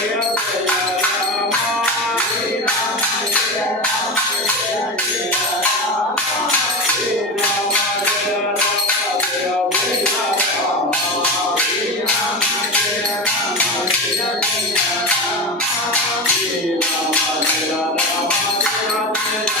Yeah.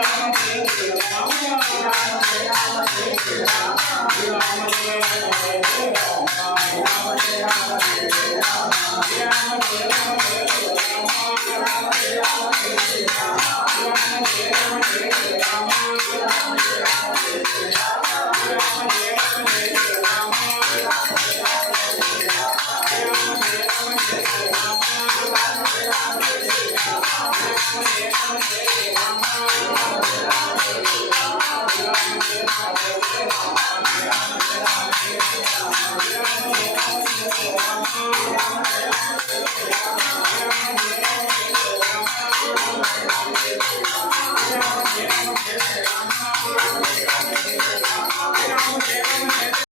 Thank you. Yeah.